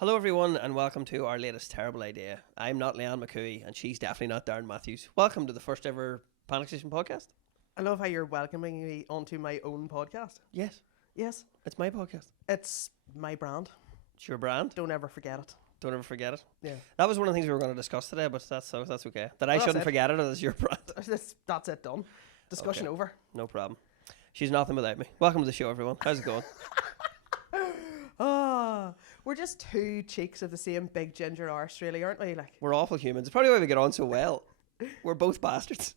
Hello everyone and welcome to our latest terrible idea. I'm not Leanne McCooey and she's definitely not Darren Matthews. Welcome to the first ever Panic Station podcast. I love how you're welcoming me onto my own podcast. Yes, Yes, it's my podcast. it's my brand. It's your brand. Don't ever forget it. Don't ever forget it. Yeah. That was one of the things we were going to discuss today, but that's okay. That I Well, that's shouldn't it. forget it, it's your brand. That's it done. Discussion Okay. over. No problem. She's nothing without me. Welcome to the show, everyone. How's it going? Ah, we're just two cheeks of the same big ginger arse, really, aren't we? Like, We're awful humans. It's probably why we get on so well. We're both bastards.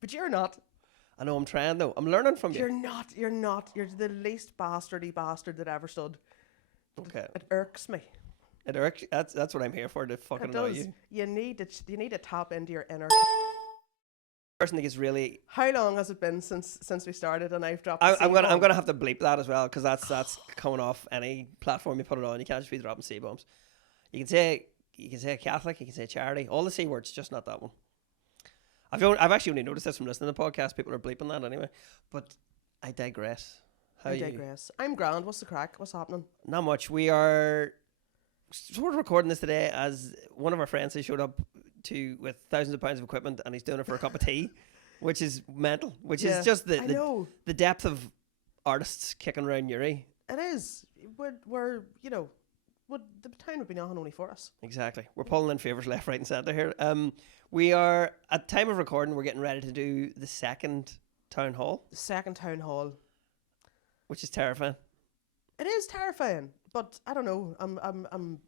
but you're not. I know, I'm trying though. I'm learning from You're you. not. You're not. You're the least bastardy bastard that ever stood. Okay. It irks me. It irks. That's what I'm here for, to fucking It annoy does. you. You need to tap into your inner. Person that gets really How long has it been since we started? And I've dropped. I'm gonna have to bleep that as well because that's coming off any platform you put it on. You can't just be dropping C bombs. You can say Catholic, you can say charity, all the C words, just not that one. I've actually only noticed this from listening to the podcast. People are bleeping that anyway. But I digress. I digress. I'm grand. What's the crack? What's happening? Not much. We are sort of recording this today as one of our friends has showed up with thousands of pounds of equipment and he's doing it for a cup of tea, which is mental. Which is just I know. the depth of artists kicking around Nuri. It is. The town would be nothing only for us. Exactly. We're pulling in favours left, right and centre here. We are, at time of recording, we're getting ready to do the second town hall, The second town hall. which is terrifying. It is terrifying, but I don't know. I'm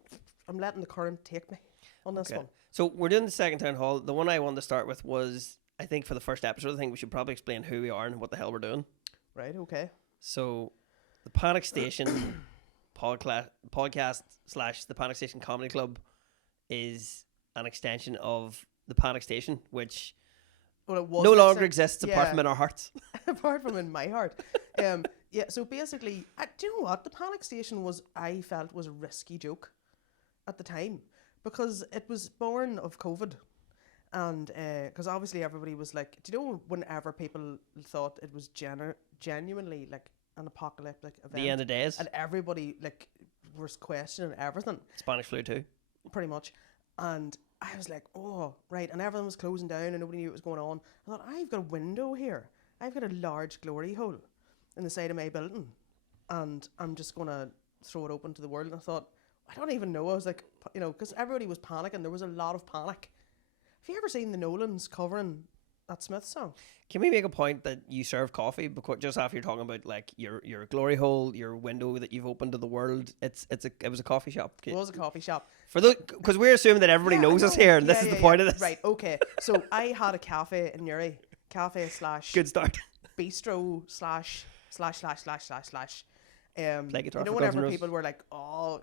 letting the current take me on this Okay. one. So we're doing the second town hall. The one I wanted to start with was, I think for the first episode, I think we should probably explain who we are and what the hell we're doing. Right, okay. So the Panic Station podcast / the Panic Station Comedy Club is an extension of the Panic Station, which Well, it was no longer exists apart yeah. from in our hearts. apart from in my heart. Yeah, so basically, do you know what? The Panic Station I felt was a risky joke at the time because it was born of COVID. And because obviously everybody was like, do you know whenever people thought it was genuinely like an apocalyptic event? The end of days. And everybody like was questioning everything, Spanish flu too. pretty much. And I was like, oh, right. And everything was closing down and nobody knew what was going on. I thought, I've got a window here. I've got a large glory hole in the side of my building. And I'm just going to throw it open to the world. And I thought, I don't even know. I was like, because everybody was panicking. There was a lot of panic. Have you ever seen the Nolans covering that Smith song? Can we make a point that you serve coffee because just after you're talking about like your glory hole, your window that you've opened to the world? It was a coffee shop. It was a coffee shop. Because we're assuming that everybody knows us here, and this is the point of this. Right, okay. So I had a cafe in Nuri. Cafe / Good start. bistro / Play guitar for Guns N' whenever Roses. people were like, oh,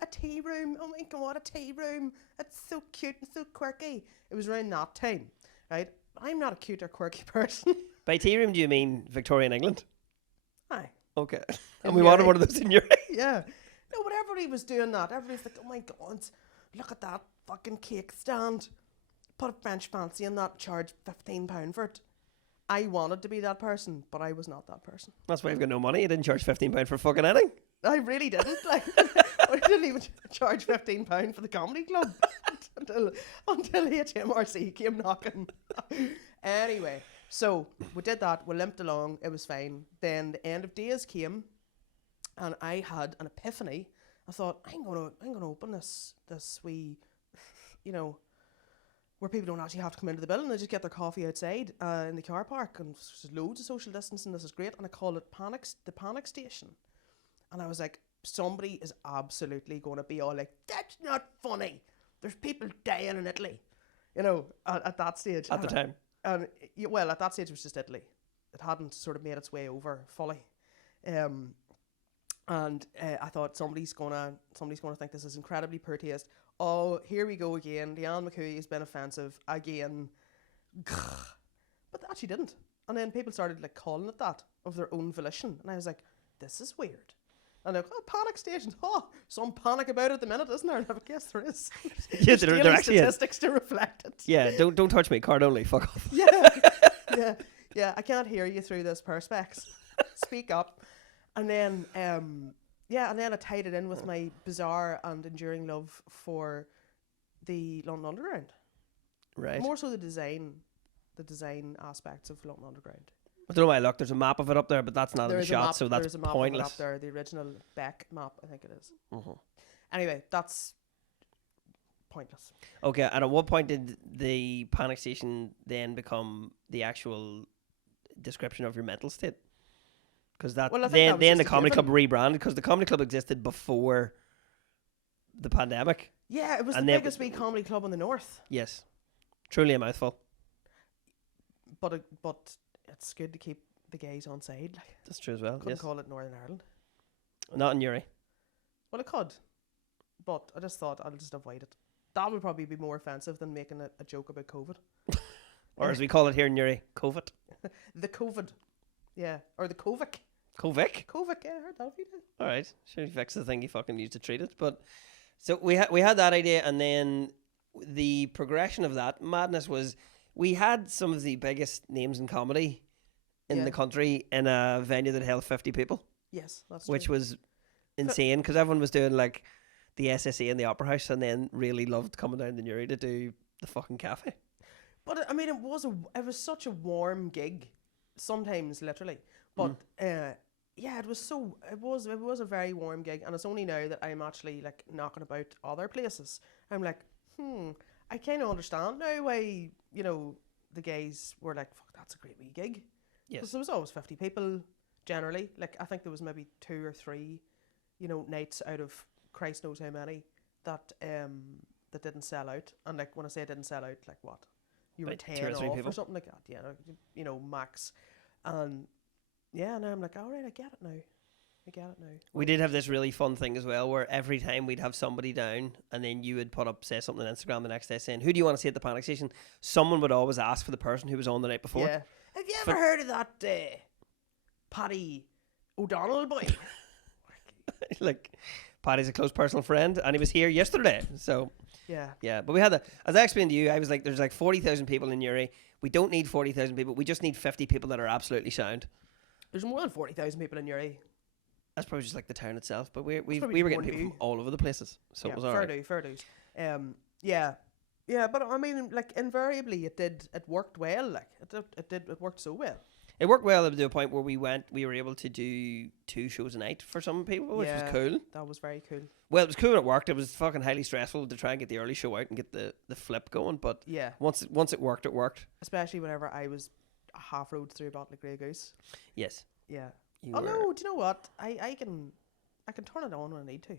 a tea room, oh my god, a tea room, it's so cute and so quirky. It was around that time, right? I'm not a cute or quirky person. By tea room, do you mean Victorian England? Aye. Okay. In And we wanted Nuri. one of those in your. Yeah. No, but everybody was doing that. Everybody's like, oh my god, look at that fucking cake stand. Put a French fancy in that, charge £15 for it. I wanted to be that person, but I was not that person. That's why you've got no money. You didn't charge £15 for fucking anything. I really didn't. Like, I didn't even charge £15 for the comedy club until HMRC came knocking. Anyway, so we did that. We limped along. It was fine. Then the end of days came, and I had an epiphany. I thought, I'm gonna open this wee, where people don't actually have to come into the building. They just get their coffee outside in the car park, and there's loads of social distancing. This is great. And I call it the Panic Station. And I was like, somebody is absolutely going to be all like, that's not funny. There's people dying in Italy, at that stage. At the time. And at that stage it was just Italy. It hadn't sort of made its way over fully. I thought somebody's gonna think this is incredibly poor taste. Oh, here we go again. Leanne McCooey has been offensive again. But they actually didn't. And then people started like calling it that of their own volition. And I was like, this is weird. And they're like, oh, panic stations. Oh, some panic about it at the minute, isn't there? And I guess there is. Yeah, there Daily actually is. statistics to reflect it. Yeah, don't touch me. Card only. Fuck off. Yeah. I can't hear you through this perspex. Speak up. And then yeah, and then I tied it in with my bizarre and enduring love for the London Underground. Right. More so the design aspects of London Underground. I don't know why I look. There's a map of it up there, but that's not in the shot, so that's There's a map pointless. of it up there, the original Beck map, I think it is. Mm-hmm. Anyway, that's pointless. Okay, and at what point did the panic station then become the actual description of your mental state? Because Well, I think then that was just the a comedy given. club rebranded, because the comedy club existed before the pandemic. Yeah, it was And the then- biggest wee comedy club in the north. Yes, truly a mouthful. But it's good to keep the gays on side. Like, That's true as well. couldn't Yes, call it Northern Ireland. not in Nuri. Well, it could. But I just thought I'll just avoid it. That would probably be more offensive than making a joke about COVID. Or as we call it here in Nuri, COVID. The COVID. Yeah. Or the Kovic. Kovic? Kovic, yeah, I heard that a few times. All right, sure, you fix the thing you fucking used to treat it. But so we had that idea, and then the progression of that madness was we had some of the biggest names in comedy in Yeah. the country in a venue that held 50 people, Yes, that's which true. was insane because everyone was doing like the SSE in the Opera House, and then really loved coming down to Newry to do the fucking cafe. But I mean, it was such a warm gig, sometimes literally. But yeah, it was a very warm gig, and it's only now that I'm actually like knocking about other places. I'm like, I kind of understand now why the guys were like, fuck, that's a great wee gig. Yes. Because there was always 50 people generally. Like I think there was maybe 2 or 3, nights out of Christ knows how many that didn't sell out. And like when I say it didn't sell out, like what? You were About 10 2 or 3 off people. or something like that. Yeah, max. And yeah, now I'm like, all right, I get it now. We did have this really fun thing as well, where every time we'd have somebody down, and then you would put up, say, something on Instagram the next day saying, "Who do you want to see at the panic station?" Someone would always ask for the person who was on the night before. Yeah. Have you ever heard of that Paddy O'Donnell boy? Like, Paddy's a close personal friend, and he was here yesterday. So Yeah. yeah, but we had as I explained to you, I was like, "There's like 40,000 people in Newry. We don't need 40,000 people. We just need 50 people that are absolutely sound." There's more than 40,000 people in Newry. That's probably just like the town itself, but we probably were just getting one people view. from all over the places, so it was alright. Fair dues. Yeah, but I mean, like invariably, it worked well. Like it worked so well. It worked well up to a point where we were able to do 2 shows a night for some people, which was cool. That was very cool. Well, it was cool when it worked. It was fucking highly stressful to try and get the early show out and get the flip going, but Yeah, once it worked, it worked. especially whenever I was half road through a bottle of Grey Goose. Yes. Yeah. You Oh were, no, do you know what? I can turn it on when I need to.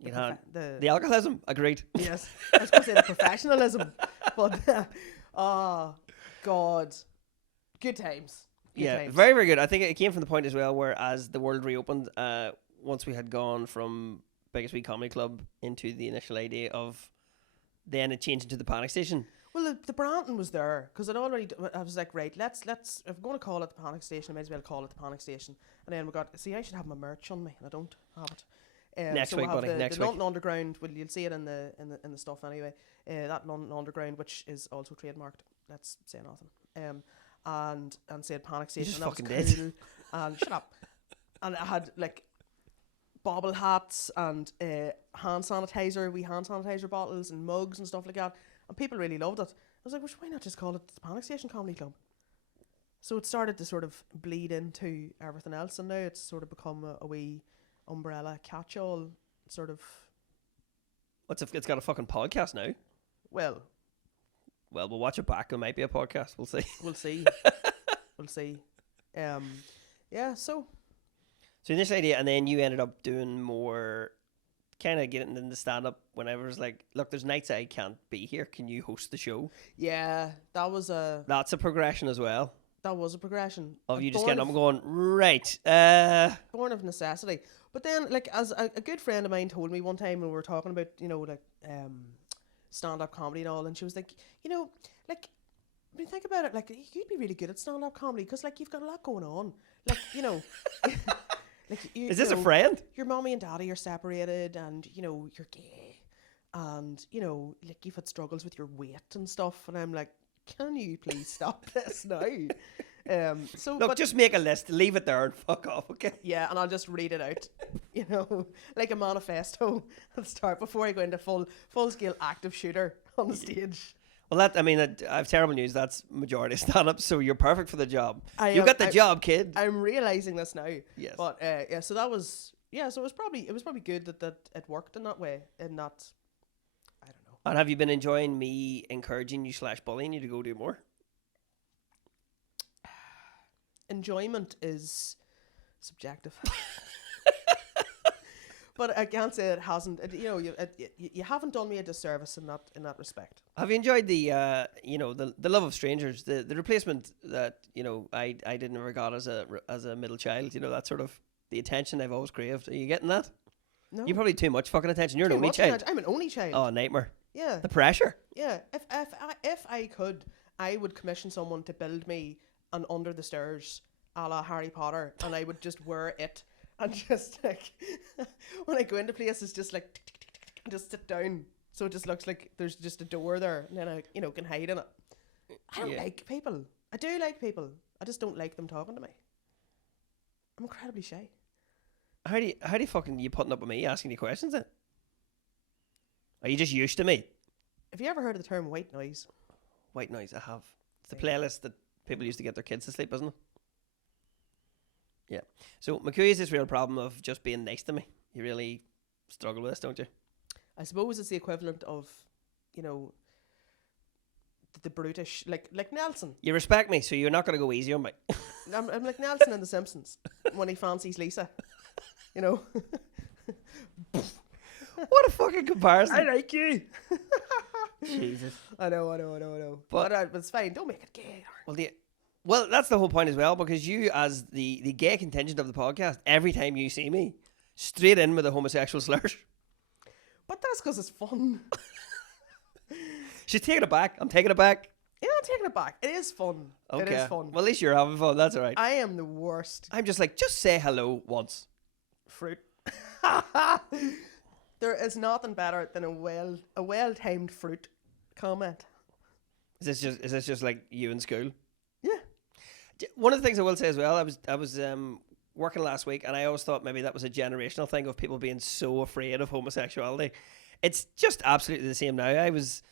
you had The the alcoholism, agreed. yes, I was going to say the professionalism, but oh God, good times. Good Yeah, times. very, very good. I think it came from the point as well where as the world reopened, once we had gone from Biggest Wee Comedy Club into the initial idea of then it changed into the panic station. Well, the branding was there because I was like, right, let's if we're going to call it the panic station, I might as well call it the panic station. And then I should have my merch on me, and I don't have it. Next week, we'll have buddy, the next London Underground. Well, you'll see it in the stuff anyway. That London Underground, which is also trademarked. Let's say nothing. And said panic station. just and that fucking was did. cool. And shut up. And I had like bobble hats and hand sanitizer bottles and mugs and stuff like that. And people really loved it. I was like, well, why not just call it the Panic Station Comedy Club? So it started to sort of bleed into everything else, and now it's sort of become a wee umbrella catch-all sort of. It's got a fucking podcast now. Well, Well, we'll watch it back. It might be a podcast. We'll see. we'll see. We'll see. Yeah. So So initial idea, and then you ended up doing more, kind of getting into stand-up whenever it was like, look, there's nights I can't be here. Can you host the show? yeah, that was a Progression as well. progression Of you just born getting up of- and going, right, born of necessity. But then, like, as a good friend of mine told me one time when we were talking about, stand-up comedy and all, and she was like, like, when you think about it, like, you'd be really good at stand-up comedy because, like, you've got a lot going on. Like, like, is this a friend? Your mommy and daddy are separated, and, you're gay, and, like, you've had struggles with your weight and stuff, and I'm like, can you please stop this now? So, Look, but just make a list, leave it there, and fuck off. Okay. yeah, and I'll just read it out, like a manifesto at the start before I go into full scale active shooter on the stage. Well, I have terrible news. That's majority of stand-up, so you're perfect for the job. I You am- got the I- job, kid. I'm realizing this now. Yes. But yeah, so that was so it was probably good that it worked in that way, and not, I don't know. And have you been enjoying me encouraging you / bullying you to go do more? Enjoyment is subjective. But I can't say it hasn't. You haven't done me a disservice in that respect. Have you enjoyed the the love of strangers, the replacement that I never got as a middle child, that sort of the attention I've always craved. Are you getting that? No, You're probably too much fucking attention. You're an Too only much child. attention. I'm an only child. Oh, nightmare. Yeah, The pressure. yeah. If I could, I would commission someone to build me an under the stairs a la Harry Potter, and I would just wear it and just like when I go into places, just like tick, tick, tick, tick, tick, and just sit down. So it just looks like there's just a door there, and then I can hide in it. I don't Yeah. like people. I do like people. I just don't like them talking to me. I'm incredibly shy. How do you fucking you putting up with me asking you questions then? Are you just used to me? Have you ever heard of the term white noise? White noise, I have. It's the Yeah. playlist that people used to get their kids to sleep, isn't it? Yeah. So McCooey has this real problem of just being nice to me. You really struggle with this, don't you? I suppose it's the equivalent of, the brutish, like Nelson. You respect me, so you're not going to go easy on me. I'm like Nelson in The Simpsons when he fancies Lisa. What a fucking comparison. I like you. Jesus. I know. But- But it's fine. Don't make it gay. Well, that's the whole point as well, because you, as the gay contingent of the podcast, every time you see me, straight in with the homosexual slurs. But that's because it's fun. She's taking it back. I'm taking it back. Yeah, I'm taking it back. It is fun. Okay. It is fun. Well, at least you're having fun. That's all right. I am the worst. I'm just like, just say hello once. Fruit. There is nothing better than a well timed fruit comment. Is this just like you in school? Yeah. One of the things I will say as well, I was working last week, and I always thought maybe that was a generational thing of people being so afraid of homosexuality. It's just absolutely the same now. I was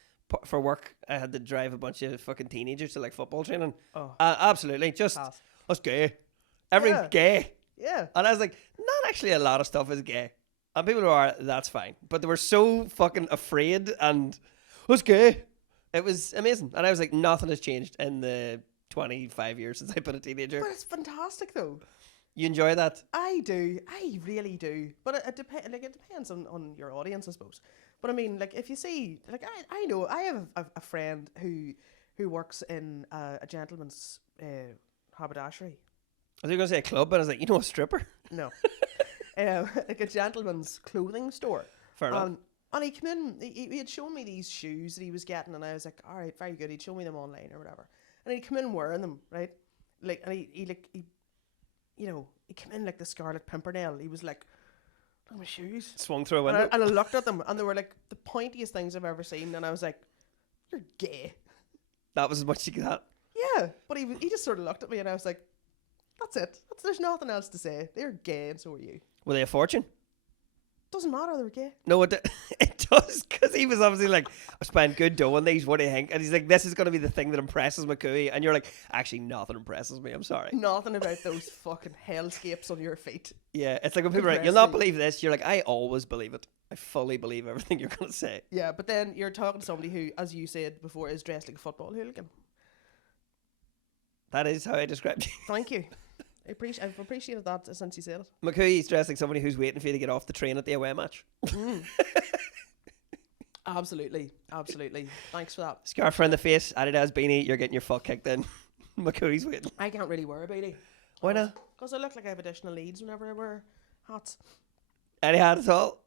for work. I had to drive a bunch of fucking teenagers to like football training. Oh. Absolutely, just Pass. us gay. Everything's Yeah. gay, Yeah. and I was like, not actually a lot of stuff is gay, and people who are, that's fine. But they were so fucking afraid and us gay. It was amazing, and I was like, nothing has changed in the 25 years since I put a teenager. But it's fantastic though. You enjoy that? I do. I really do. But it depends. Like, it depends on your audience, I suppose. But I mean, like, if you see, like, I know I have a friend who works in a gentleman's haberdashery. I was going to say a club, but I was like, a stripper. No, like a gentleman's clothing store. Fair enough. And he came in. He had shown me these shoes that he was getting, and I was like, all right, very good. He'd show me them online or whatever. And he'd come in wearing them, right? Like, and he came in like the Scarlet Pimpernel. He was like, look at my shoes. Swung through a And window. I looked at them, and they were like the pointiest things I've ever seen. And I was like, you're gay. That was as much as you got. Yeah. But he just sort of looked at me, and I was like, that's it. There's nothing else to say. They're gay, and so are you. Were they a fortune? Doesn't matter, they're gay. No, it does, because he was obviously like, I spent good dough on these, what do you think? And he's like, this is going to be the thing that impresses McCooey. And you're like, actually, nothing impresses me, I'm sorry. Nothing about those fucking hellscapes on your feet. Yeah, it's like when people are like, you'll not believe this. You're like, I always believe it. I fully believe everything you're going to say. Yeah, but then you're talking to somebody who, as you said before, is dressed like a football hooligan. That is how I described you. Thank you. I've appreciated that since you said it. McCooey's dressed like somebody who's waiting for you to get off the train at the away match. Absolutely. Thanks for that. Scarf around the face, Adidas beanie, you're getting your fuck kicked in. McCooey's waiting. I can't really wear a beanie. Why not? Because I look like I have additional needs whenever I wear hats. Any hat at all?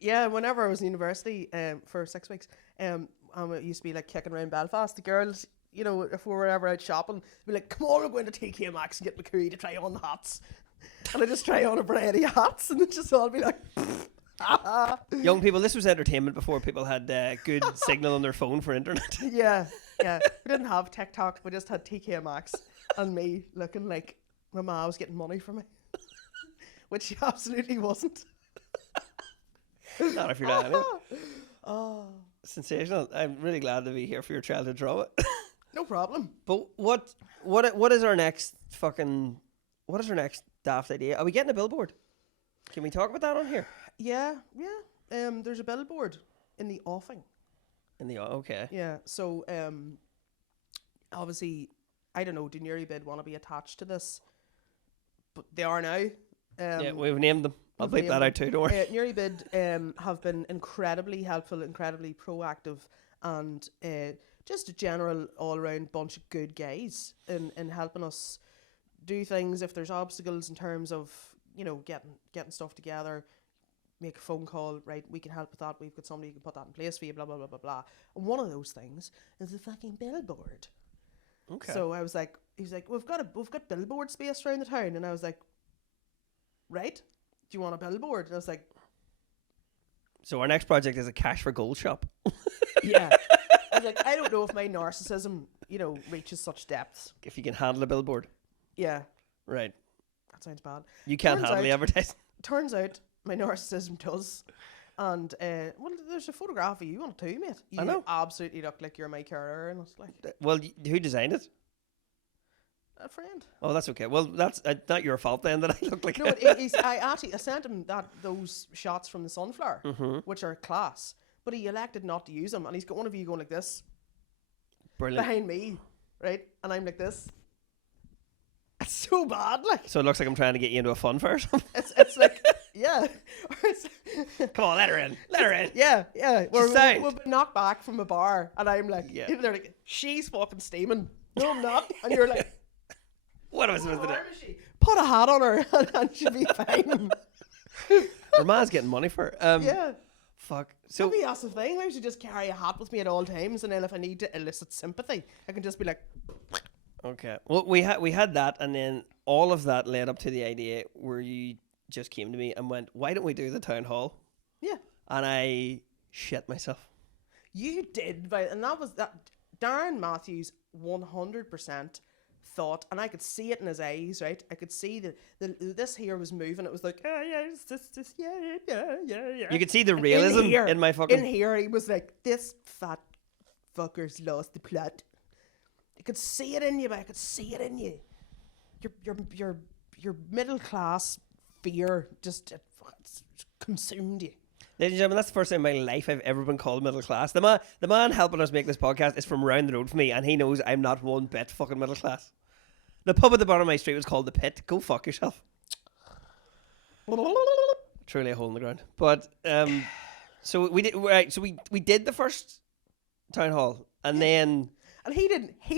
Yeah, whenever I was in university for 6 weeks, I used to be like kicking around Belfast. The girls, if we were ever out shopping, they'd be like, come on, we're going to TK Maxx and get McCooey to try on the hats. And I just try on a variety of hats, and it just all be like, Young people, this was entertainment before people had good signal on their phone for internet. yeah. We didn't have TikTok, we just had TK Maxx. and me looking like my ma was getting money from me, which she absolutely wasn't. Not if you're not. Oh, Sensational. I'm really glad to be here for your childhood drama. no problem. But what is our next what is our next daft idea? Are we getting a billboard? Can we talk about that on here? Yeah. There's a billboard in the offing. Okay. Yeah. So obviously, I don't know. Do Nuri Bid want to be attached to this? But they are now. Yeah, we've named them. I'll bleep that out too, don't worry. Nuri Bid have been incredibly helpful, incredibly proactive, and just a general all-around bunch of good guys in helping us do things if there's obstacles in terms of, you know, getting stuff together, make a phone call, right, we can help with that, we've got somebody who can put that in place for you, blah, blah, blah, blah, blah. And one of those things is the fucking billboard. Okay. So I was like, he's like, we've got billboard space around the town. And I was like, right, do you want a billboard? And I was like, so our next project is a cash for gold shop. yeah. I was like, I don't know if my narcissism, you know, reaches such depths. If you can handle a billboard. Yeah. Right. That sounds bad. You can't handle the advertising. Turns out my narcissism does. And, well, there's a photograph of you on it too, mate. You I know. Absolutely look like you're my character. And it's like, Well, who designed it? a friend. Oh, that's okay. Well, that's not your fault then that I look like No, I sent him those shots from the sunflower, which are class. But he elected not to use them. And he's got one of you going like this. Brilliant. Behind me, right? And I'm like this. It's so bad, like. So it looks like I'm trying to get you into a fun fair or something. It's like, yeah. Come on, let her in. Let her in. Yeah. She's sound. We've been knocked back from a bar, and I'm like, Yeah. they're like, she's fucking steaming. No, I'm not. And you're like, What am I supposed to do? where is she? Put a hat on her, and she'll be fine. Her man's getting money for it. Yeah. Fuck. So Maybe that's the thing. Maybe I should just carry a hat with me at all times, and then if I need to elicit sympathy, I can just be like, okay. Well, we had that, and then all of that led up to the idea where you just came to me and went, "Why don't we do the town hall?" yeah. And I shit myself. You did, and that was that. Darren Matthews 100% thought, and I could see it in his eyes, right? I could see that this here was moving. It was like, oh, yeah, it's this, yeah. You could see the realism in my fucking. In here, he was like, this fat fucker's lost the plot. I could see it in you, but I could see it in you. Your middle class fear just consumed you. Ladies and gentlemen, that's the first time in my life I've ever been called middle class. The man helping us make this podcast is from round the road from me, and he knows I'm not one bit fucking middle class. The pub at the bottom of my street was called the Pit. Go fuck yourself. Truly a hole in the ground. But so we did. Right, so we did the first town hall, and then. And he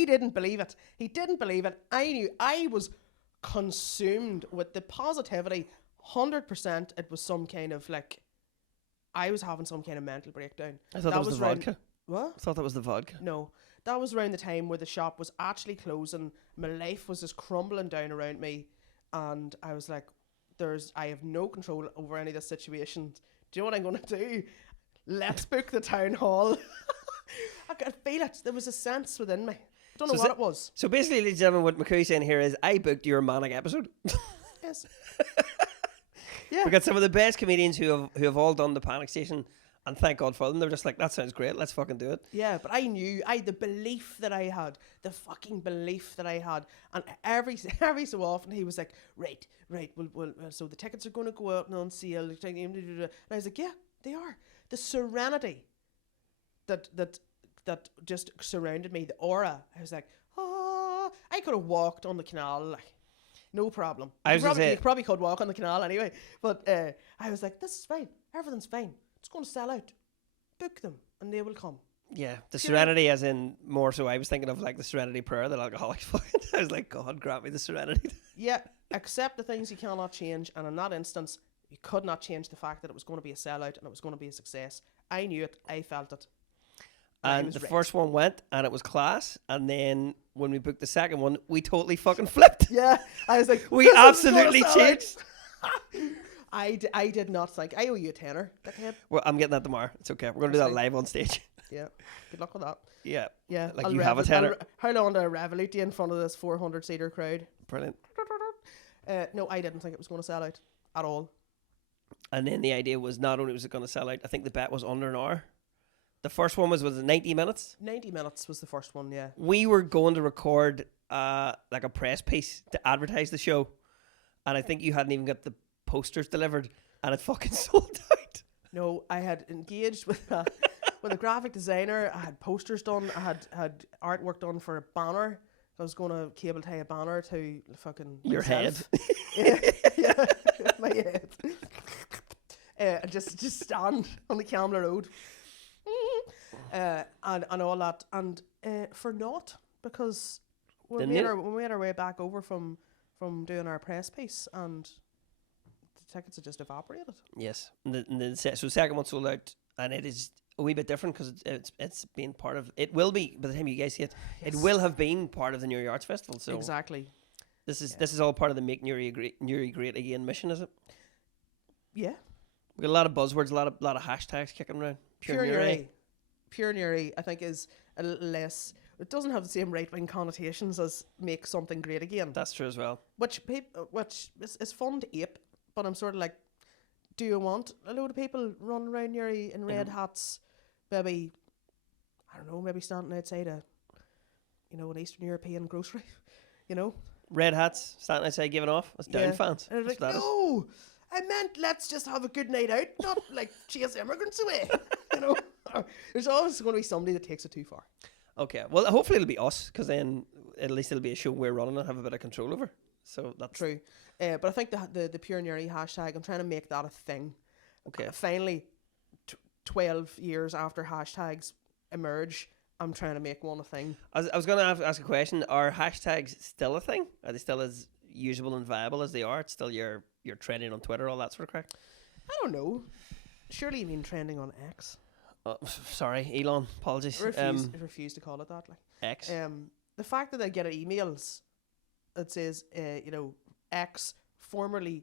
didn't believe it. He didn't believe it. I knew. I was consumed with the positivity. 100%. It was some kind of like. I was having some kind of mental breakdown. I thought that was the vodka. What? I thought that was the vodka. No. That was around the time where the shop was actually closing. My life was just crumbling down around me. And I was like, I have no control over any of this situation. Do you know what I'm going to do? Let's book the town hall. I could feel it. There was a sense within me. Don't know what it was. So basically, ladies and gentlemen, what McCooey's saying here is I booked your manic episode. Yes. Yeah. We got some of the best comedians who have all done the Panic Station, and thank God for them. They're just like, that sounds great, let's fucking do it. Yeah, but I knew, the belief that I had, the fucking belief that I had, and every so often he was like, right, well, so the tickets are going to go out on sale, and I was like, yeah, they are. The serenity that just surrounded me, the aura, I was like, oh, I could have walked on the canal, like, no problem. You probably could walk on the canal anyway. But I was like, this is fine. Everything's fine. It's going to sell out. Book them and they will come. Yeah, the serenity as in more so I was thinking of like the serenity prayer that alcoholics fucking. I was like, God, grant me the serenity. Yeah, accept the things you cannot change. And in that instance, you could not change the fact that it was going to be a sellout and it was going to be a success. I knew it. I felt it. And the first one went and it was class. And then when we booked the second one, we totally fucking flipped. Yeah, I was like, we absolutely changed. I did not think. I owe you a tenner. Well, I'm getting that tomorrow. It's okay. We're going to do that live on stage. Yeah. Good luck with that. Yeah. Yeah. Like you have a tenner. How long do I revolute you in front of this 400-seater crowd? Brilliant. No, I didn't think it was going to sell out at all. And then the idea was not only was it going to sell out, I think the bet was under an hour. The first one was it 90 minutes? 90 minutes was the first one, yeah. We were going to record like a press piece to advertise the show. And I think you hadn't even got the posters delivered. And it fucking sold out. No, I had engaged with a graphic designer. I had posters done. I had artwork done for a banner. I was going to cable tie a banner to fucking your head. yeah, my head. And just stand on the Camla Road. And all that. And for naught, because we made our way back over from doing our press piece, and the tickets had just evaporated. Yes. So the second one sold out, and it is a wee bit different because it's been part of, it will be, by the time you guys see it, yes, it will have been part of the Nuri Arts Festival. So exactly. This is all part of the Make Nuri Great Again mission, is it? Yeah. We've got a lot of buzzwords, a lot of hashtags kicking around. Pure Nuri. Pure Nuri, I think, is a little less, it doesn't have the same right-wing connotations as make something great again. That's true as well. Which is fun to ape, but I'm sort of like, do you want a load of people running around Nuri in red hats, maybe, I don't know, maybe standing outside an Eastern European grocery, Red hats, standing outside giving off. That's down fans. And I was like, no, I meant let's just have a good night out, not like chase immigrants away, There's always going to be somebody that takes it too far. Okay, well, hopefully it'll be us, because then at least it'll be a show we're running and have a bit of control over. So that's true. But I think the Pure Nuri hashtag, I'm trying to make that a thing. Okay. Finally, 12 years after hashtags emerge, I'm trying to make one a thing. I was going to ask a question. Are hashtags still a thing? Are they still as usable and viable as they are? It's still your trending on Twitter, all that sort of crack? I don't know. Surely you mean trending on X? Sorry, Elon. Apologies. I refuse to call it that. Like X. The fact that I get emails that says, X, formerly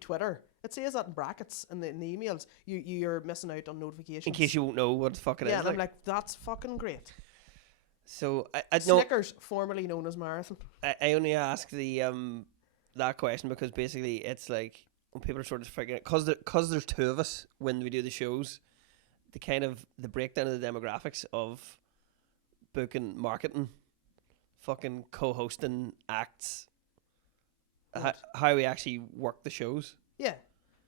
Twitter. It says that in brackets in the emails. You're missing out on notifications. In case you won't know what the fuck it is. Yeah, and I'm like, that's fucking great. So I Snickers, formerly known as Marathon. I only ask the that question because basically it's like when people are sort of figuring it, because there's two of us when we do the shows, the breakdown of the demographics of booking, marketing, fucking co-hosting, acts, how we actually work the shows. Yeah.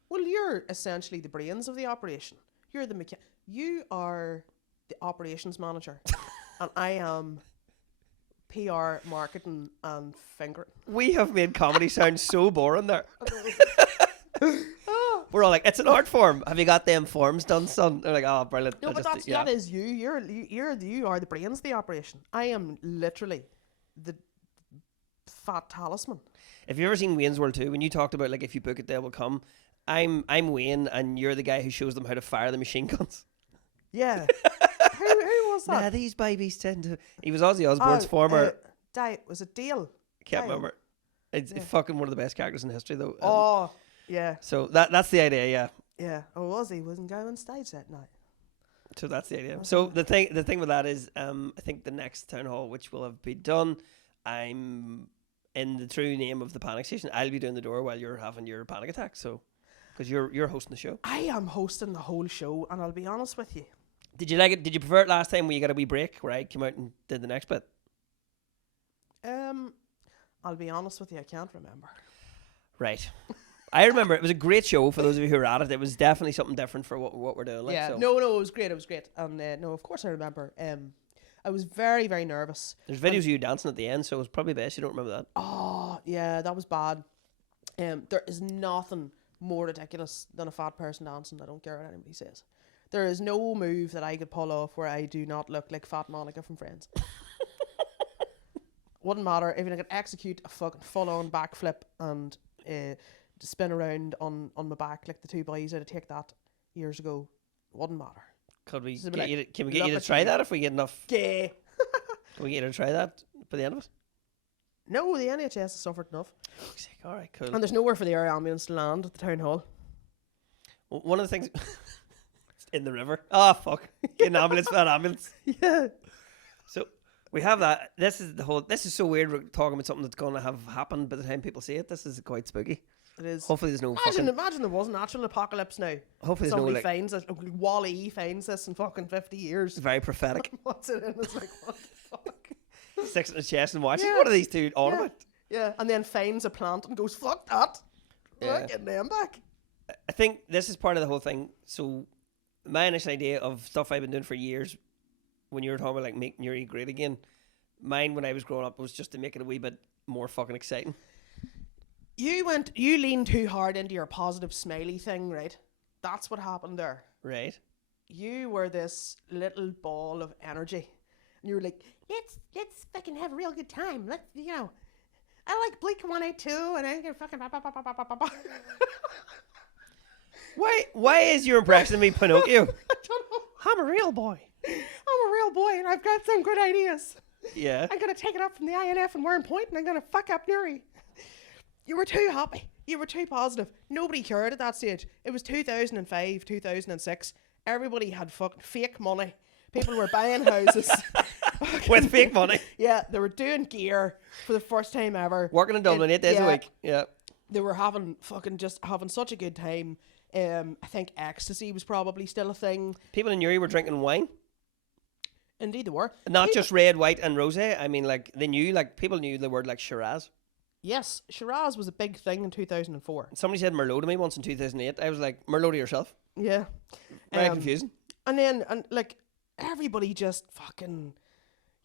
Well, you're essentially the brains of the operation. You're you are the operations manager, and I am PR, marketing, and fingering. We have made comedy sound so boring there. We're all like, it's an art form. Have you got them forms done, son? They're like, oh, brilliant. No, but that is you. You are the brains of the operation. I am literally the fat talisman. Have you ever seen Wayne's World 2? When you talked about like if you book it, they will come. I'm Wayne, and you're the guy who shows them how to fire the machine guns. Yeah. who was that? Nah, these babies tend to. He was Ozzy Osbourne's former. Was it Dale? Can't remember. It's fucking one of the best characters in history, though. Yeah. So that's the idea, yeah. Yeah. Oh, Ozzy wasn't going stage that night. So that's the idea. So the thing with that is, I think the next town hall, which will have been done, I'm in the true name of the panic station. I'll be doing the door while you're having your panic attack. So, because you're hosting the show. I am hosting the whole show, and I'll be honest with you. Did you like it? Did you prefer it last time where you got a wee break where I came out and did the next bit? I'll be honest with you, I can't remember. Right. I remember it was a great show for those of you who were at it. It was definitely something different for what we're doing. Like, yeah, so. No, it was great. And no, of course I remember. I was very, very nervous. There's videos of you dancing at the end, so it's probably best you don't remember that. Oh, yeah, that was bad. There is nothing more ridiculous than a fat person dancing. I don't care what anybody says. There is no move that I could pull off where I do not look like Fat Monica from Friends. Wouldn't matter even if I could execute a fucking full-on backflip and spin around on my back like the two boys out of Take That years ago. Wouldn't matter. Can we get you to try that if we get enough? Gay. Can we get you to try that by the end of it? No, the NHS has suffered enough. All right, cool. And there's nowhere for the air ambulance to land at the town hall. One of the things... in the river. Oh, fuck. Get an ambulance for an ambulance. Yeah. So we have that. This is so weird. We're talking about something that's going to have happened by the time people see it. This is quite spooky. It is. Hopefully there's no Imagine there was an actual apocalypse now. Hopefully there's Somebody no, like, finds it. Wall-E finds this in fucking 50 years. very prophetic. What's it in? It's like, what the fuck? Sticks in his chest and watches. Yeah. What are these two on Yeah. about? Yeah, and then finds a plant and goes, fuck that. Yeah. We're getting them back. I think this is part of the whole thing. So my initial idea of stuff I've been doing for years, when you were talking about like making Nuri great again, mine when I was growing up was just to make it a wee bit more fucking exciting. You leaned too hard into your positive smiley thing, right? That's what happened there. Right. You were this little ball of energy. And you were like, let's fucking have a real good time. Let's, I like Blink 182 and I can fucking Why is your impression of me Pinocchio? I don't know. I'm a real boy. I'm a real boy and I've got some good ideas. Yeah. I'm going to take it up from the INF and Warren Point and I'm going to fuck up Nuri. You were too happy. You were too positive. Nobody cared at that stage. It was 2005, 2006. Everybody had fucking fake money. People were buying houses. With fake money. Yeah, they were doing gear for the first time ever. Working in Dublin 8 days a week. Yeah. They were having such a good time. I think ecstasy was probably still a thing. People in Nuri were drinking wine. Indeed they were. Not just red, white and rosé. I mean, like, people knew the word like Shiraz. Yes, Shiraz was a big thing in 2004. Somebody said Merlot to me once in 2008. I was like, Merlot to yourself. Yeah. Very confusing. And then, like, everybody just fucking...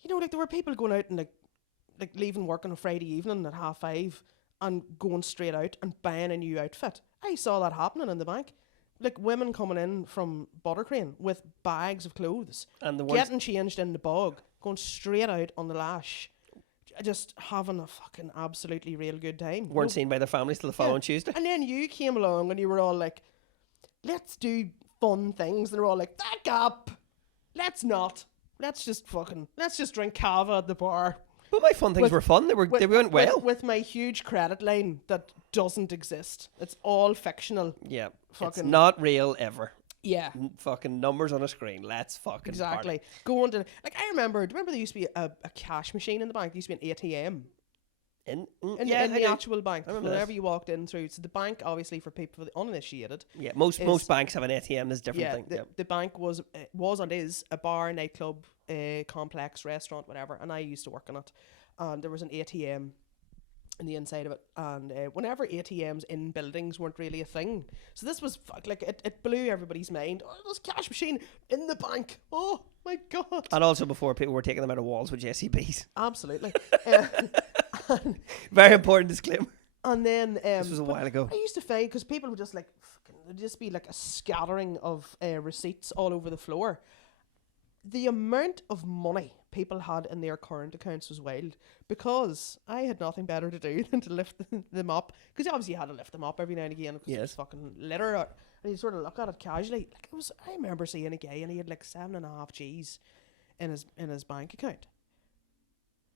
like, there were people going out and, like leaving work on a Friday evening at 5:30 and going straight out and buying a new outfit. I saw that happening in the bank. Like, women coming in from Buttercrane with bags of clothes, And the ones, getting changed in the bog, going straight out on the lash, just having a fucking absolutely real good time. weren't seen by their families till the following Tuesday. And then you came along and you were all like, let's do fun things. And they were all like, that gap, let's not. Let's just drink cava at the bar. But my fun things were fun. They went well. With my huge credit line that doesn't exist. It's all fictional. Yeah. It's Fucking- not real ever. Yeah. Fucking numbers on a screen. Let's fucking Exactly. party. Going to, like, do you remember there used to be a cash machine in the bank? There used to be an ATM in the actual bank. I remember Whenever this. you walked in through. So the bank, obviously, for people, for the uninitiated. Yeah, most banks have an ATM. There's a different thing. The bank was and is a bar, nightclub, complex, restaurant, whatever. And I used to work in it. And there was an ATM in the inside of it. And whenever ATMs in buildings weren't really a thing. So this was, it blew everybody's mind. Oh, there's a cash machine in the bank. Oh, my God. And also before people were taking them out of walls with JCBs. Absolutely. Very important disclaimer. And then... This was a while ago. I used to find, because people would just there'd just be like a scattering of receipts all over the floor. The amount of money people had in their current accounts was wild, because I had nothing better to do than to lift them up, because obviously you had to lift them up every now and again because it was fucking litter out, and you sort of look at it casually. Like, I remember seeing a guy and he had like 7.5 G's in his bank account.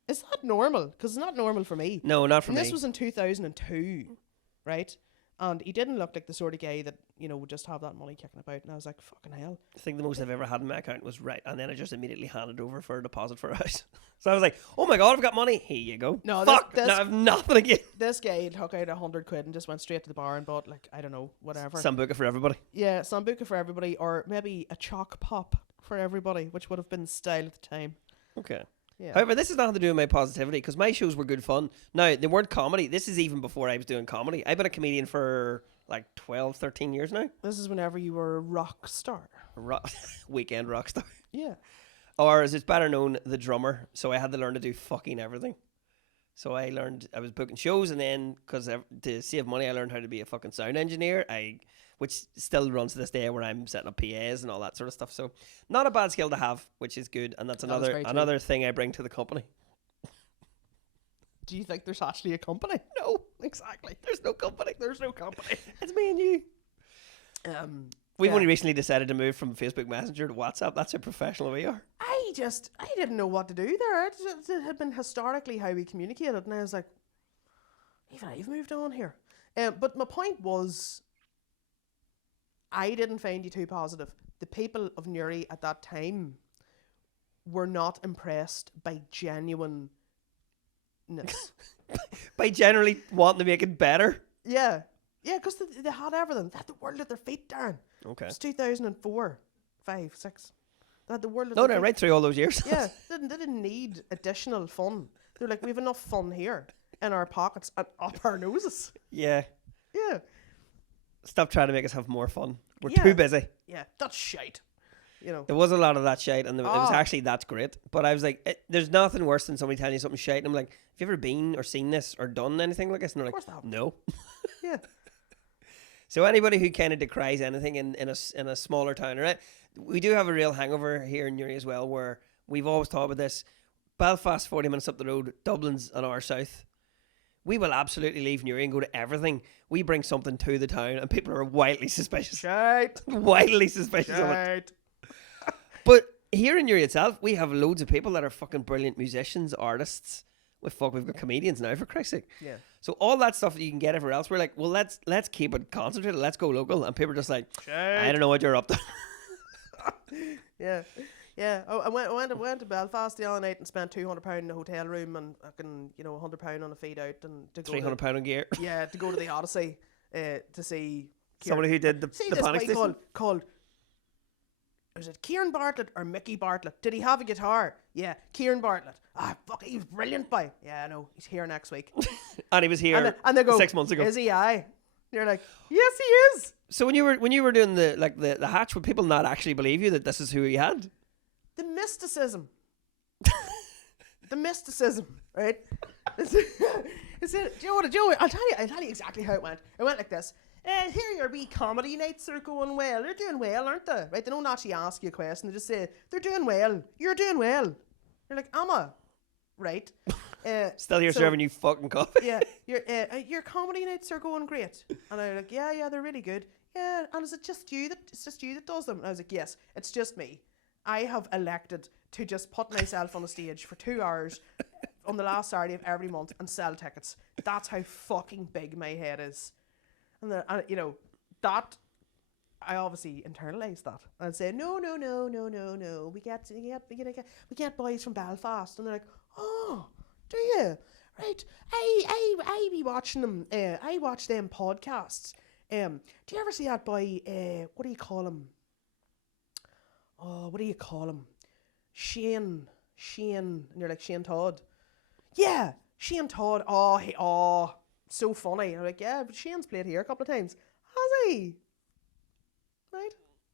Is that normal? Because it's not normal for me. No, not for And me. this was in 2002, right? And he didn't look like the sort of guy that, would just have that money kicking about. And I was like, fucking hell. I think the most I've ever had in my account was right, and then I just immediately handed over for a deposit for a house. So I was like, "Oh my god, I've got money! Here you go." No, fuck, this- now I have nothing again. This guy took out 100 quid and just went straight to the bar and bought, like, I don't know, whatever. Sambuca for everybody. Yeah, Sambuca for everybody, or maybe a chalk pop for everybody, which would have been the style at the time. Okay. Yeah. However, this has nothing to do with my positivity, because my shows were good fun. Now, they weren't comedy. This is even before I was doing comedy. I've been a comedian for like 12, 13 years now. This is whenever you were a rock star. Weekend rock star. Yeah. Or as it's better known, the drummer. So I had to learn to do fucking everything. So I was booking shows, and then, because to save money, I learned how to be a fucking sound engineer. Which still runs to this day, where I'm setting up PAs and all that sort of stuff. So not a bad skill to have, which is good. And that's another thing I bring to the company. Do you think there's actually a company? No, exactly. There's no company. It's me and you. We've only recently decided to move from Facebook Messenger to WhatsApp. That's how professional we are. I didn't know what to do there. It had been historically how we communicated, and I was like, even I've moved on here. But my point was, I didn't find you too positive. The people of Nuri at that time were not impressed by genuineness. By generally wanting to make it better. Yeah. Yeah, because they had everything. They had the world at their feet, Darren. Okay. It was 2004, 5, 6. They had the world at No, their feet. right through all those years. Yeah, they didn't need additional fun. They're like, we have enough fun here in our pockets and up our noses. Yeah. Yeah. Stop trying to make us have more fun. We're Yeah. too busy. Yeah, that's shite. You know. There was a lot of that shite, and it was Oh. actually, that's great. But I was like, there's nothing worse than somebody telling you something shite. And I'm like, have you ever been or seen this or done anything like this? And they're Of course they like, haven't. no. Yeah. So anybody who kind of decries anything in a smaller town, right? We do have a real hangover here in Newry as well, where we've always talked about this. Belfast, 40 minutes up the road. Dublin's an hour south. We will absolutely leave Newry and go to everything. We bring something to the town, and people are wildly suspicious. Shite. Wildly suspicious of it. Shite. But here in Newry itself, we have loads of people that are fucking brilliant musicians, artists. We've got comedians now, for Christ's sake. Yeah. So all that stuff that you can get everywhere else, we're like, well, let's keep it concentrated. Let's go local. And people are just like, I don't know what you're up to. Yeah. Yeah. Oh, I went to Belfast the other night and spent £200 in a hotel room and fucking, £100 on a feed out and to go £300 on gear. Yeah, to go to the Odyssey to see Somebody who did the this Panic guy Station. called was it Kieran Bartlett or Mickey Bartlett? Did he have a guitar? Yeah, Kieran Bartlett. Ah, fuck, he was brilliant, by. Yeah, I know. He's here next week. And he was here and they go, 6 months ago. Is he? Aye. And you're like, yes, he is. So when you were doing the hatch, would people not actually believe you that this is who you had? The mysticism. The mysticism, right? Do you know what? I'll tell you exactly how it went. It went like this. Here your wee comedy nights are going well. They're doing well, aren't they? Right? They don't actually ask you a question. They just say, they're doing well. You're doing well. You're like, Amma. Right? Still here serving you fucking coffee. Yeah. Your comedy nights are going great. And I'm like, yeah, they're really good. Yeah, and is it just you that does them? And I was like, yes, it's just me. I have elected to just put myself on a stage for 2 hours on the last Saturday of every month and sell tickets. That's how fucking big my head is. And that I obviously internalised that. And I'd say, no. We get boys from Belfast, and they're like, oh, do you? Right? I be watching them. I watch them podcasts. Do you ever see that boy? What do you call him? Oh, what do you call him? Shane, and you're like, Shane Todd. Yeah, Shane Todd. Oh, so funny. And I'm like, yeah, but Shane's played here a couple of times. Has he? Right?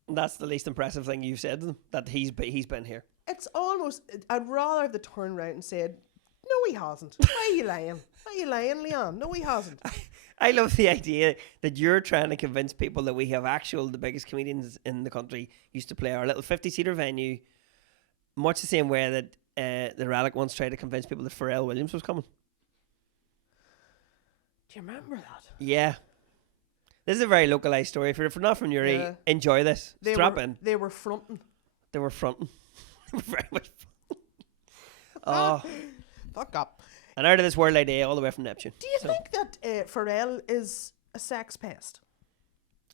That's the least impressive thing you've said to them, that he's been here. It's almost, I'd rather have the turn around and said, no, he hasn't. Why are you lying? Why are you lying, Leon? No, he hasn't. I love the idea that you're trying to convince people that we have the biggest comedians in the country used to play our little 50-seater venue, much the same way that the Relic once tried to convince people that Pharrell Williams was coming. Do you remember that? Yeah. This is a very localised story. If you're not from Newry, enjoy this. Strap in. They were fronting. They were fronting. They were very much fronting. Oh. Fuck up. And out of this world idea all the way from Neptune. Do you think that Pharrell is a sex pest?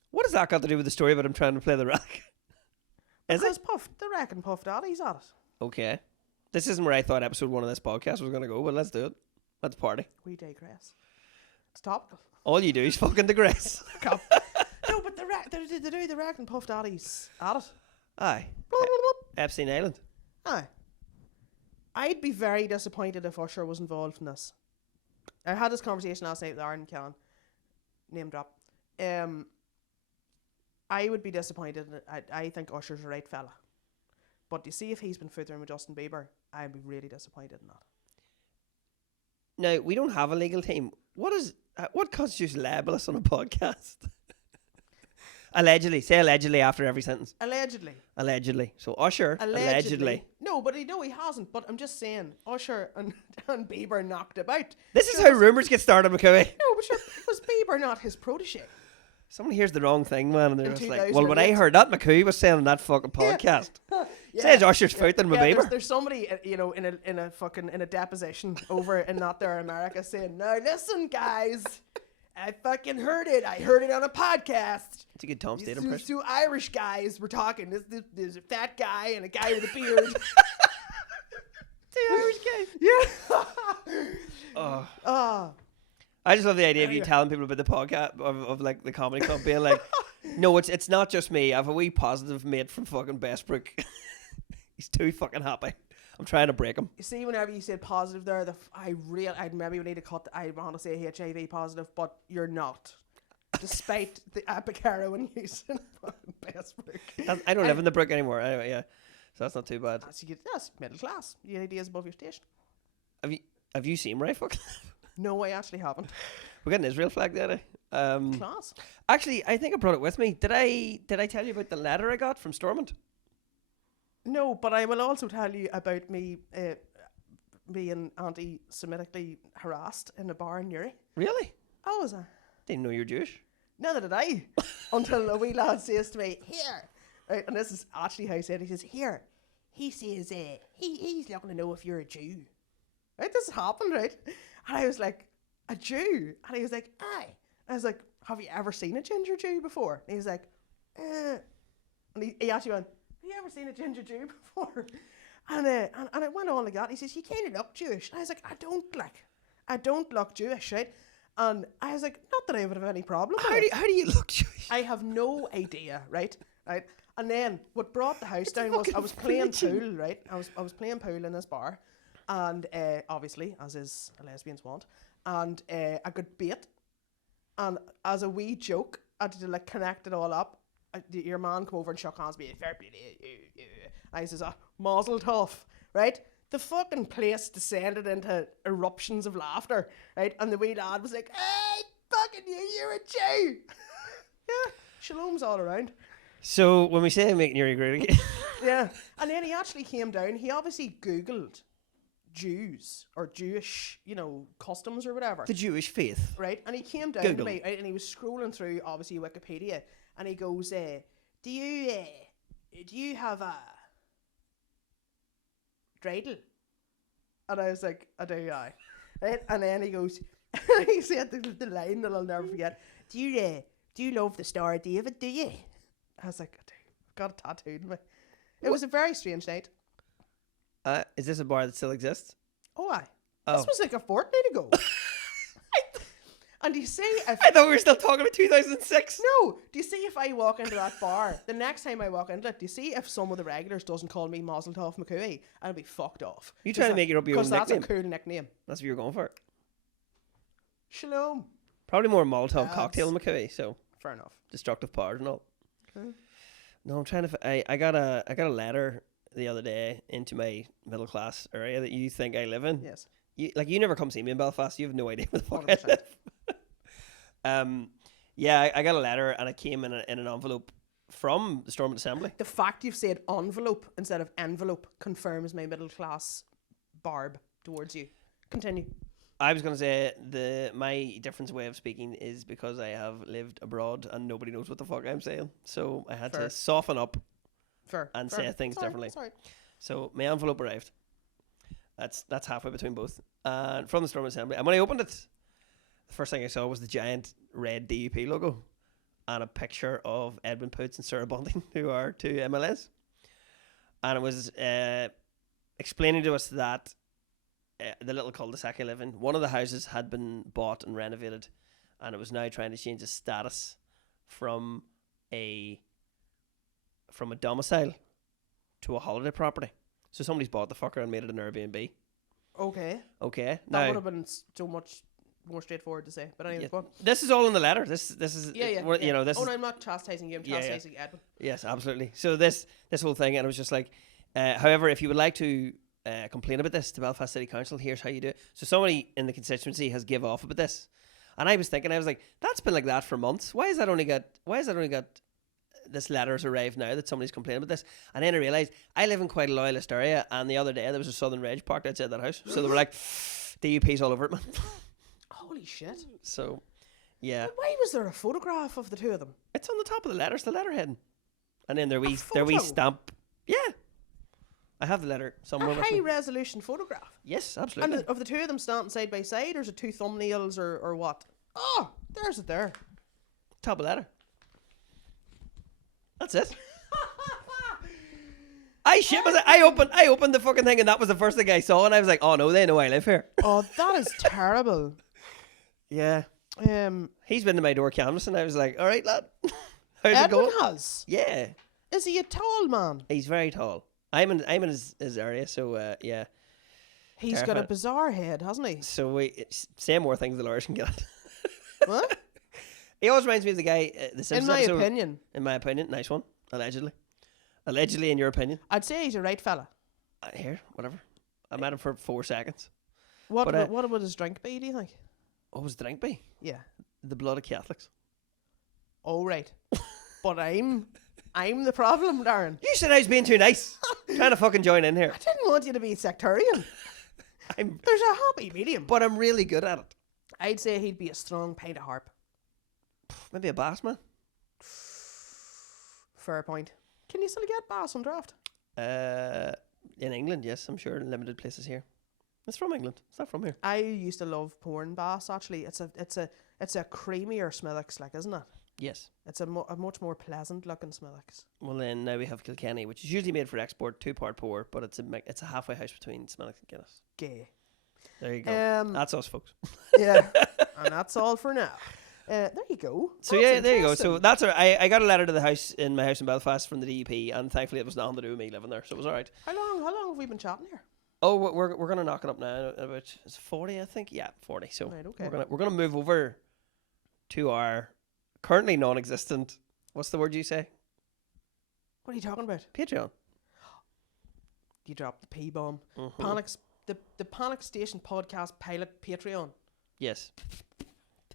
What has that got to do with the story about him trying to play the Relic? Because they reckon Puff Daddy's at it. Okay. This isn't where I thought episode 1 of this podcast was going to go, but let's do it. Let's party. We digress. It's topical. All you do is fucking digress. No, but they reckon Puff Daddy's at it. Aye. Epstein Island. Aye. I'd be very disappointed if Usher was involved in this. I had this conversation last night with Aaron Cannon. Name drop. I would be disappointed. I think Usher's the right fella. But you see, if he's been footering with Justin Bieber, I'd be really disappointed in that. Now, we don't have a legal team. What constitutes libelous on a podcast? Allegedly. Say allegedly after every sentence. Allegedly. So Usher, allegedly. No, but he hasn't. But I'm just saying, Usher and Bieber knocked about. This is how rumours get started, McCoy. No, but sure, was Bieber not his protege? Someone hears the wrong thing, man, and they're just like, well, when 2008. I heard that, McCoy was saying on that fucking podcast. Says Usher's foot with Bieber. There's somebody, in a deposition over in not there America saying, now listen, guys, I fucking heard it. I heard it on a podcast. It's a good Tom State These impression. two Irish guys were talking. There's a fat guy and a guy with a beard. Two Irish guys. Yeah. Oh. I just love the idea of you telling people about the podcast of like the comedy club being like, no, it's not just me. I have a wee positive mate from fucking Bestbrook. He's too fucking happy. I'm trying to break him. You see, whenever you said positive there, I'd maybe need to cut. I want to say HIV positive, but you're not. Despite the epic heroin use in Bestbrook. I don't live in the Brook anymore. Anyway, yeah, so that's not too bad. That's middle class. Your ideas above your station. Have you seen where I fucking live? No, I actually haven't. We're getting Israel flag today. Class. Actually, I think I brought it with me. Did I tell you about the letter I got from Stormont? No, but I will also tell you about me being anti-Semitically harassed in a bar in Nuri. Really? How was I? Didn't know you're Jewish. Neither did I. Until a wee lad says to me, here. Right, and this is actually how he said it. He says, here. He says, he's looking to know if you're a Jew. Right, this happened, right? And I was like, a Jew? And he was like, aye. And I was like, have you ever seen a ginger Jew before? And he was like, And he actually went, have you ever seen a ginger Jew before? And it went on like that. He says, you kind of look Jewish. And I was like, I don't look Jewish, right? And I was like, not that I would have any problem. How do you look Jewish? I have no idea, right? And then what brought the house down was I was playing pool, right? I was playing pool in this bar, and obviously, as is a lesbian's want, and I got bait, and as a wee joke, I had to like connect it all up. Your man come over and shook hands with me. I says, Mazel tov, right? The fucking place descended into eruptions of laughter, right? And the wee lad was like, hey, fucking you're a Jew. Yeah, shalom's all around. So when we say making Nuri great again. Yeah, and then he actually came down. He obviously Googled Jews or Jewish, customs or whatever. The Jewish faith. Right, and he came down to me, right, and he was scrolling through, obviously, Wikipedia, and he goes, do you have a dreidel? And I was like, I do, aye. Right, and then he goes, he said the line that I'll never forget. Do you love the Star of David, do you? I was like, I do. I've got it tattooed on me. It was a very strange night. Is this a bar that still exists? Oh, aye. Oh. This was like a fortnight ago. And do you see if... I thought we were still talking about 2006. No. Do you see if I walk into that bar, the next time I walk into it, do you see if some of the regulars doesn't call me Mazel Tov McCooey, I'll be fucked off. You trying to make your own nickname? Because that's a cool nickname. That's what you're going for. Shalom. Probably more Molotov cocktail McCooey, so... Fair enough. Destructive powers and all. Okay. No, I'm trying to... I got a letter the other day into my middle class area that you think I live in. Yes. You never come see me in Belfast. You have no idea where the fuck I 100%. live. Yeah, I got a letter and it came in an envelope from the Stormont Assembly. The fact you've said envelope instead of envelope confirms my middle class barb towards you. Continue. I was going to say my different way of speaking is because I have lived abroad and nobody knows what the fuck I'm saying. So I had to soften up and say things differently. Sorry. So my envelope arrived. That's halfway between both. And from the Stormont Assembly. And when I opened it, the first thing I saw was the giant red DUP logo and a picture of Edmund Poots and Sarah Bunting, who are two MLAs. And it was explaining to us that the little cul-de-sac I live in, one of the houses had been bought and renovated, and it was now trying to change its status from a domicile to a holiday property. So somebody's bought the fucker and made it an Airbnb. Okay. Now, That would have been so much more straightforward to say. But anyway, this is all in the letter. This is This no, I'm not chastising you. I'm chastising Edwin. Yes, absolutely. So this whole thing, and it was just like, however, if you would like to complain about this to Belfast City Council, here's how you do it. So somebody in the constituency has give off about this, and I was like, that's been like that for months. Why has that only got this letter has arrived now that somebody's complaining about this? And then I realised I live in quite a loyalist area, and the other day there was a Southern Reg parked outside that house, so they were like, DUP's all over it, man. Holy shit. So, yeah. But why was there a photograph of the two of them? It's on the top of the letter. It's the letterhead. And then their wee stamp. Yeah. I have the letter somewhere. A high resolution photograph. Yes, absolutely. And of the two of them standing side by side, or is it two thumbnails or what? Oh, there's it there. Top of the letter. That's it. I opened the fucking thing and that was the first thing I saw and I was like, oh no, they know I live here. Oh, that is terrible. Yeah. He's been to my door canvassing. I was like, all right, lad. How's it Edwin going? has. Yeah. Is he a tall man? He's very tall. I'm in his area, so yeah. He's got a Terrified. bizarre head, hasn't he? So we say more things the lawyers can get. What? He always reminds me of the guy. The In Simpsons my episode. opinion. In my opinion, nice one. Allegedly, in your opinion. I'd say he's a right fella. Here, whatever. I met him for 4 seconds. What But, what would his drink be, do you think? What was the drink be? Yeah. The blood of Catholics. Oh, right. But I'm the problem, Darren. You said I was being too nice. Trying to fucking join in here. I didn't want you to be sectarian. There's a happy medium. But I'm really good at it. I'd say he'd be a strong pint of harp. Maybe a bass man. Fair point. Can you still get bass on draft? In England, yes, I'm sure. In limited places here. It's from England. It's not from here. I used to love pouring bass. Actually, it's a creamier Smithwick's, like, isn't it? Yes. It's a much more pleasant looking Smithwick's. Well, then now we have Kilkenny, which is usually made for export, 2-part pour, but it's a halfway house between Smithwick and Guinness. Gay. There you go. That's us, folks. Yeah, and that's all for now. There you go. So That's yeah, there you go. So interesting. that's I got a letter to the house in my house in Belfast from the DUP, and thankfully it was nothing to do with me living there, so it was all right. How long have we been chatting here? Oh, we're gonna knock it up now. About it's 40, I think. Yeah, 40. So Right, okay. we're gonna move over to our currently non-existent. What's the word you say? What are you talking about? Patreon. You dropped the P bomb. Mhm. The Panic Station podcast pilot Patreon. Yes.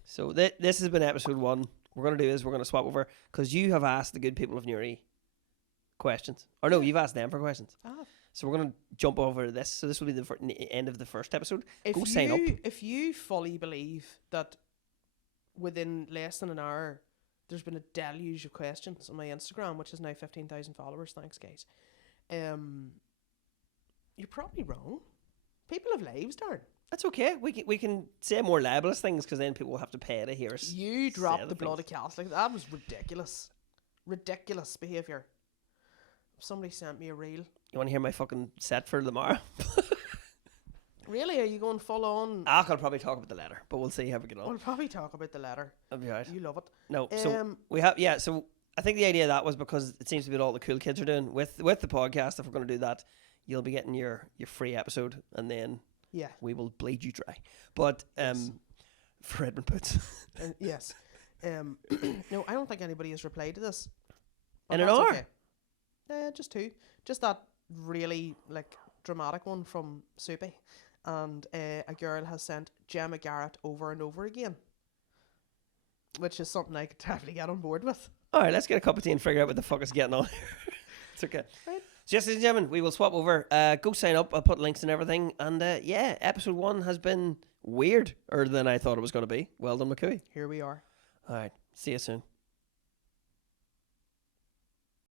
So this has been episode 1. What we're going to do is we're going to swap over because you have asked the good people of Nuri questions. Or no, you've asked them for questions. Ah. So we're going to jump over to this. So this will be the end of the first episode. If Go sign up. If you fully believe that within less than an hour there's been a deluge of questions on my Instagram, which is now 15,000 followers, thanks guys, you're probably wrong. People have lives, Darren. That's okay. We can say more libelous things because then people will have to pay to hear us. You say dropped other the blood of things. Catholic. That was ridiculous. Ridiculous behaviour. Somebody sent me a reel. You want to hear my fucking set for tomorrow? Really? Are you going full on? I'll probably talk about the letter, but we'll see how we get on. We'll probably talk about the letter. That'll be all right. You love it. No, so we have So I think the idea of that was because it seems to be what all the cool kids are doing with the podcast. If we're going to do that, you'll be getting your free episode, and then Yeah. we will bleed you dry. But for Edmund Poots. Yes. No, I don't think anybody has replied to this. But In an that's hour? okay. Just 2. Just that really dramatic one from Soupy, and a girl has sent Gemma Garrett over and over again, which is something I could definitely get on board with. All right, let's get a cup of tea and figure out what the fuck is getting on here. It's okay. Right. So yes, ladies and gentlemen, we will swap over. Go sign up. I'll put links and everything. And yeah, episode 1 has been weirder than I thought it was going to be. Well done, McCooey. Here we are. All right, see you soon.